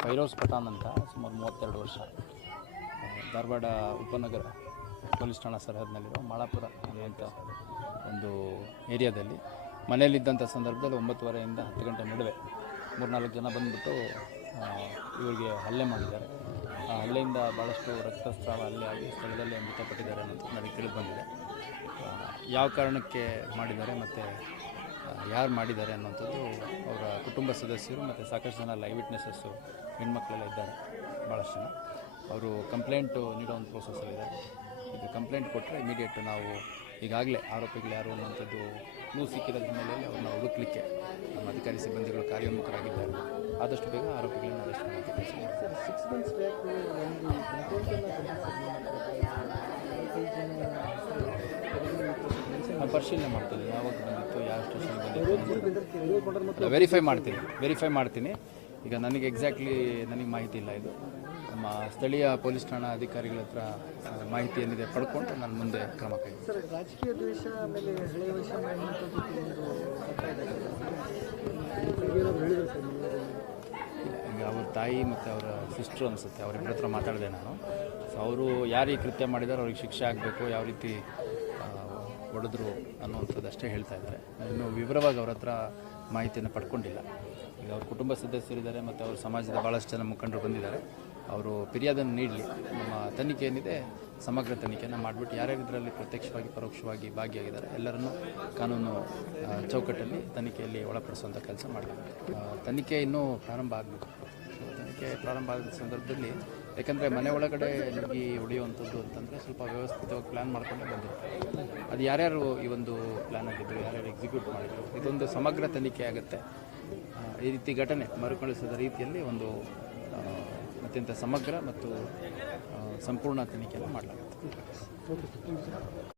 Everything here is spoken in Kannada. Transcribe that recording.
ಫೈರೋಜ್ ಪಠಾಣ್ ಅಂತ ಸುಮಾರು 32 ವರ್ಷ ಧಾರವಾಡ ಉಪನಗರ ಪೊಲೀಸ್ ಠಾಣಾ ಸರಹದ್ನಲ್ಲಿರೋ ಮಾಳಾಪುರ ಅನ್ನುವಂಥ ಒಂದು ಏರಿಯಾದಲ್ಲಿ ಮನೆಯಲ್ಲಿದ್ದಂಥ ಸಂದರ್ಭದಲ್ಲಿ 9:30ಯಿಂದ 10 ಗಂಟೆ ನಡುವೆ 3-4 ಜನ ಬಂದುಬಿಟ್ಟು ಇವರಿಗೆ ಹಲ್ಲೆ ಮಾಡಿದ್ದಾರೆ. ಆ ಹಲ್ಲೆಯಿಂದ ಭಾಳಷ್ಟು ರಕ್ತಸ್ರಾವ ಹಲ್ಲೆ ಆಗಿ ಸ್ಥಳದಲ್ಲೇ ಮೃತಪಟ್ಟಿದ್ದಾರೆ ಅನ್ನೋದು ನನಗೆ ತಿಳಿದು ಬಂದಿದೆ. ಯಾವ ಕಾರಣಕ್ಕೆ ಮಾಡಿದ್ದಾರೆ ಮತ್ತು ಯಾರು ಮಾಡಿದ್ದಾರೆ ಅನ್ನೋಂಥದ್ದು ಅವರ ಕುಟುಂಬ ಸದಸ್ಯರು ಮತ್ತು ಸಾಕಷ್ಟು ಜನ ಲೈವ್ ವಿಟ್ನೆಸಸ್ಸು ಹೆಣ್ಮಕ್ಳೆಲ್ಲ ಇದ್ದಾರೆ. ಭಾಳಷ್ಟು ಜನ ಅವರು ಕಂಪ್ಲೇಂಟು ನೀಡೋ ಒಂದು ಪ್ರೋಸೆಸ್ಸಲ್ಲಿದ್ದಾರೆ. ಇದು ಕಂಪ್ಲೇಂಟ್ ಕೊಟ್ಟರೆ ಇಮಿಡಿಯೇಟ್ ನಾವು ಈಗಾಗಲೇ ಆರೋಪಿಗಳು ಯಾರು ಅನ್ನೋಂಥದ್ದು ಕ್ಲೂ ಸಿಕ್ಕಿರೋದ್ರ ಮೇಲೆ ಅವ್ರನ್ನ ಹುಡುಕ್ಲಿಕ್ಕೆ ನಮ್ಮ ಅಧಿಕಾರಿ ಸಿಬ್ಬಂದಿಗಳು ಕಾರ್ಯೋನ್ಮುಖರಾಗಿದ್ದಾರೆ. ಆದಷ್ಟು ಬೇಗ ಆರೋಪಿಗಳನ್ನು ಅರೆಸ್ಟ್ ಮಾಡಲಿಕ್ಕೆ ಪರಿಶೀಲನೆ ಮಾಡ್ತೀನಿ. ಯಾವಾಗ ಬಂದಿತ್ತು, ಯಾವ ಸ್ಟೇಷನ್ ಬಂದಿತ್ತು ವೆರಿಫೈ ಮಾಡ್ತೀನಿ. ಈಗ ನನಗೆ ಎಕ್ಸಾಕ್ಟ್ಲಿ ಮಾಹಿತಿ ಇಲ್ಲ. ಇದು ನಮ್ಮ ಸ್ಥಳೀಯ ಪೊಲೀಸ್ ಠಾಣಾ ಅಧಿಕಾರಿಗಳ ಹತ್ರ ಮಾಹಿತಿ ಏನಿದೆ ಪಡ್ಕೊಂಡು ನಾನು ಮುಂದೆ ಕ್ರಮ ಕೈಗೊಳ್ತೀನಿ. ರಾಜಕೀಯ ದ್ವೇಷ ಆಮೇಲೆ ಹಳೆಯ ಈಗ ಅವ್ರ ತಾಯಿ ಮತ್ತು ಅವರ ಸಿಸ್ಟ್ರು ಅನಿಸುತ್ತೆ, ಅವರಿಬ್ಬರ ಹತ್ರ ಮಾತಾಡಿದೆ ನಾನು. ಸೊ ಅವರು ಯಾರು ಈ ಕೃತ್ಯ ಮಾಡಿದಾರೋ ಅವ್ರಿಗೆ ಶಿಕ್ಷೆ ಆಗಬೇಕು, ಯಾವ ರೀತಿ ಹೊಡೆದ್ರು ಅನ್ನುವಂಥದ್ದು ಅಷ್ಟೇ ಹೇಳ್ತಾ ಇದ್ದಾರೆ. ಇನ್ನೂ ವಿವರವಾಗಿ ಅವ್ರ ಹತ್ರ ಮಾಹಿತಿಯನ್ನು ಪಡ್ಕೊಂಡಿಲ್ಲ. ಈಗ ಅವ್ರ ಕುಟುಂಬ ಸದಸ್ಯರಿದ್ದಾರೆ ಮತ್ತು ಅವ್ರ ಸಮಾಜದ ಭಾಳಷ್ಟು ಜನ ಮುಖಂಡರು ಬಂದಿದ್ದಾರೆ. ಅವರು ಫಿರ್ಯಾದನ್ನು ನೀಡಲಿ. ನಮ್ಮ ತನಿಖೆ ಏನಿದೆ ಸಮಗ್ರ ತನಿಖೆಯನ್ನು ಮಾಡಿಬಿಟ್ಟು ಯಾರ್ಯಾರು ಇದರಲ್ಲಿ ಪ್ರತ್ಯಕ್ಷವಾಗಿ ಪರೋಕ್ಷವಾಗಿ ಭಾಗಿಯಾಗಿದ್ದಾರೆ ಎಲ್ಲರನ್ನೂ ಕಾನೂನು ಚೌಕಟ್ಟಲ್ಲಿ ತನಿಖೆಯಲ್ಲಿ ಒಳಪಡಿಸುವಂಥ ಕೆಲಸ ಮಾಡಬೇಕು. ತನಿಖೆ ಇನ್ನೂ ಪ್ರಾರಂಭ ಆಗಬೇಕು. ತನಿಖೆ ಪ್ರಾರಂಭ ಆದ ಸಂದರ್ಭದಲ್ಲಿ ಯಾಕಂದರೆ ಮನೆ ಒಳಗಡೆ ನುಗ್ಗಿ ಹೊಡೆಯುವಂಥದ್ದು ಅಂತಂದರೆ ಸ್ವಲ್ಪ ವ್ಯವಸ್ಥಿತವಾಗಿ ಪ್ಲ್ಯಾನ್ ಮಾಡಿಕೊಂಡೇ ಬಂದಿರ್ತಾರೆ. ಅದು ಯಾರ್ಯಾರು ಈ ಒಂದು ಪ್ಲ್ಯಾನ್ ಆಗಿದ್ದು, ಯಾರ್ಯಾರು ಎಕ್ಸಿಕ್ಯೂಟ್ ಮಾಡಿದ್ರು, ಇದೊಂದು ಸಮಗ್ರ ತನಿಖೆ ಆಗುತ್ತೆ. ಈ ರೀತಿ ಘಟನೆ ಮರುಕಳಿಸಿದ ರೀತಿಯಲ್ಲಿ ಒಂದು ಅತ್ಯಂತ ಸಮಗ್ರ ಮತ್ತು ಸಂಪೂರ್ಣ ತನಿಖೆಯನ್ನು ಮಾಡಲಾಗುತ್ತೆ.